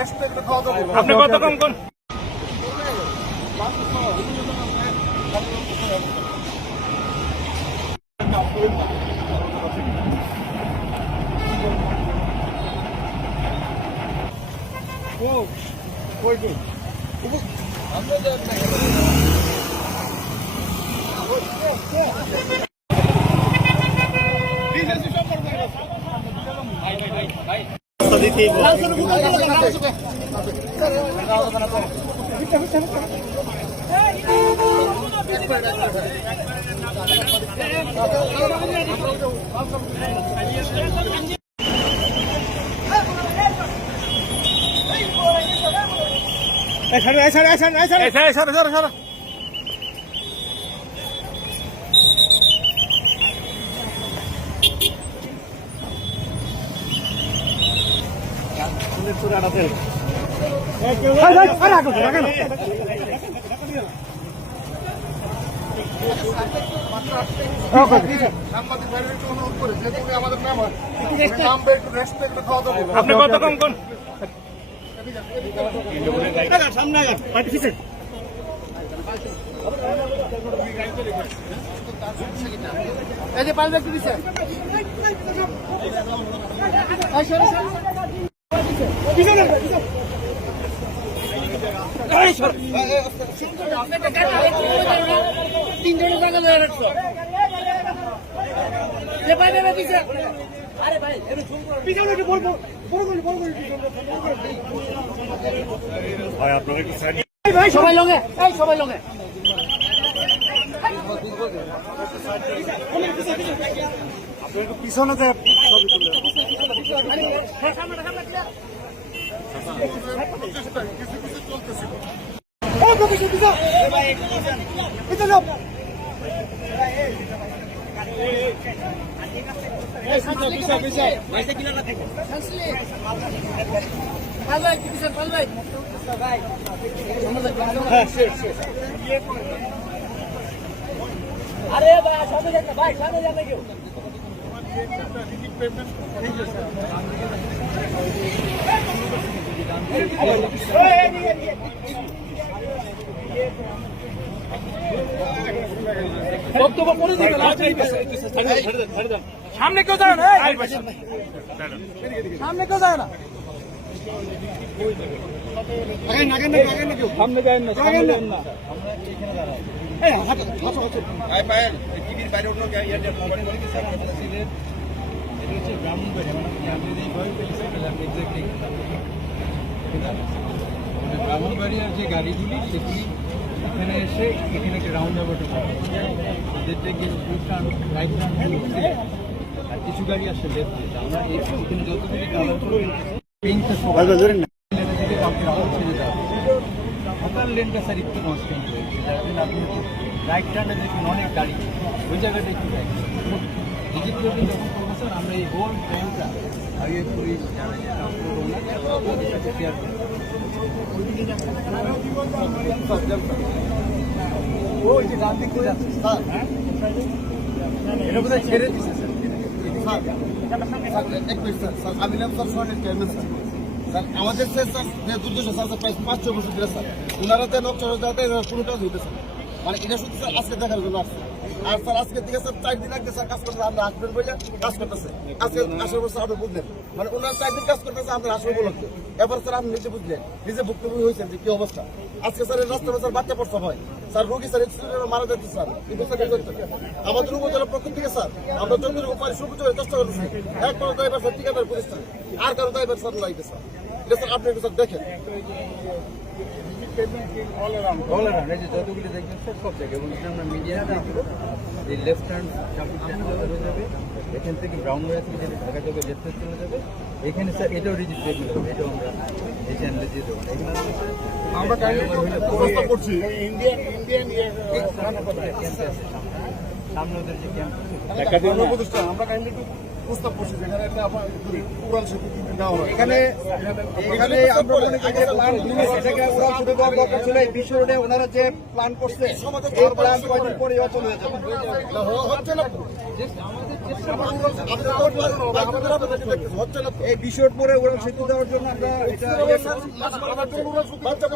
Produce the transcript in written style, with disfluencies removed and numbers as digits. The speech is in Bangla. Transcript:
আপনি কত কম কোন আপনি কত কম কোন এই যে পাঁচ ব্যক্তি দিচ্ছে তিনজনের জায়গা ধরে রাখছো আরে ভাই ভাই আপনাকে কি সবাই লঙ্গে সবাই লঙ্গে আপনি একটু পিছনে যে ছবি তুলে আরে ভাই সামনে যান না ভাই সামনে যান না কেউ বক্তব্য করে দিবে সামনে কেউ যায় না সামনে কেউ যায় না সামনে যায় না ব্রাহ্মণবাড়িয়ার যে গাড়িগুলি সেগুলি এখানে এসে এখানে একটা রাউন্ড অ্যাবাউট এদের থেকে রাইট টার্ন আর কিছু গাড়ি আসে লেফটে আমরা এখানে যতগুলি কালার করে টোটাল লেনটা স্যার একটু কনস্ট্যান্ট রয়েছে যার জন্য আপনি রাইট টার্নে দেখুন অনেক গাড়ি ওই জায়গাটা একটু ডিজিটালি যখন করবো স্যার আমরা এই হোল টাইমটা আগে পুলিশ যারা শেয়ার করি ওই যে ডান দিক করে যাচ্ছে এটা বোধহয় ছেড়ে দিচ্ছে স্যার আমি নাম স্যার সরকারের চেয়ারম্যান স্যার আমাদের স্যার যে দুর্দশা স্যার প্রায় 5-6 বছর ধরে স্যার ওনারা যে নকশা যাতে কোনো কাজ হইতেছে মানে এটা শুধু স্যার আজকে দেখার জন্য আসছে আর স্যার আজকের দিকে স্যার 4 দিন আগে স্যার কাজ করতে আমরা আসবেন বলে কাজ করতেছে আজকে আসার পর স্যার আপনি বুঝলেন মানে ওনারা 4 দিন কাজ করতেছে আমরা আসবো বলতে এবার স্যার আপনি নিজে বুঝলেন নিজে ভুক্তভোগী হয়েছেন যে কি অবস্থা আজকে স্যার রাস্তায় স্যার বাচ্চা পড়তে হয় স্যার রোগী স্যার মারা যাচ্ছে স্যার কিন্তু স্যার আমাদের উপজেলার পক্ষ থেকে স্যার আমরা যতটুকু পারি সর্বোচ্চ চেষ্টা করতেছি একবার ড্রাইভার স্যার ঠিকাদার প্রতিষ্ঠান আর কারো ড্রাইভার স্যার লাগবে স্যার এটা স্যার আপনি একটু স্যার দেখেন যতগুলি দেখবেন স্যার সব জায়গায় এবং আমরা মিডিয়া এই লেফট হ্যান্ড হয়ে যাবে এখান থেকে ব্রাউনবাড়িয়া থেকে যদি ঢাকা যাবে লেফট হ্যান্ড চলে যাবে এখানে স্যার এটাও রেজিস্ট্রেবল হবে এটাও আমরা এই চ্যানেলে দিয়ে দেবো এখানে আমরা ব্যবস্থা করছি সামনে ওদের যে ক্যাম্প প্রতিষ্ঠান আমরা কাইন্ডলি একটু প্রস্তাব করছি যেখানে একটা উড়াল সেতু নেওয়া হয় এখানে আমরা মনে করি যে প্ল্যান এটাকে উড়াল সেতু দেওয়ার দরকার ছিল এই বিশ্ব রোডে ওনারা যে প্ল্যান করছে এই প্ল্যান কয়েকদিন পরে চলে যাবে হচ্ছে না হচ্ছে না তো। এই বিষয়ের পরে ওরা সেতু দেওয়ার জন্য আমরা এটা বাচ্চা